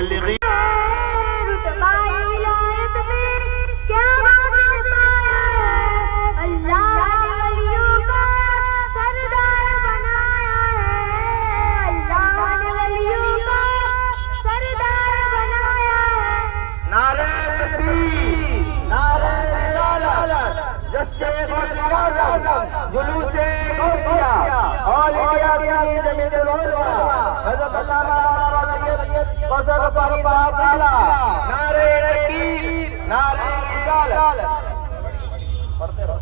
المبلغین. جلوس غوثیہ آل انڈیا سنی جمعیت العلماء حضرت علامہ سید فضل الرحمان تعالی نعرہ تکبیر نعرہ رسالت. پڑھتے رہو.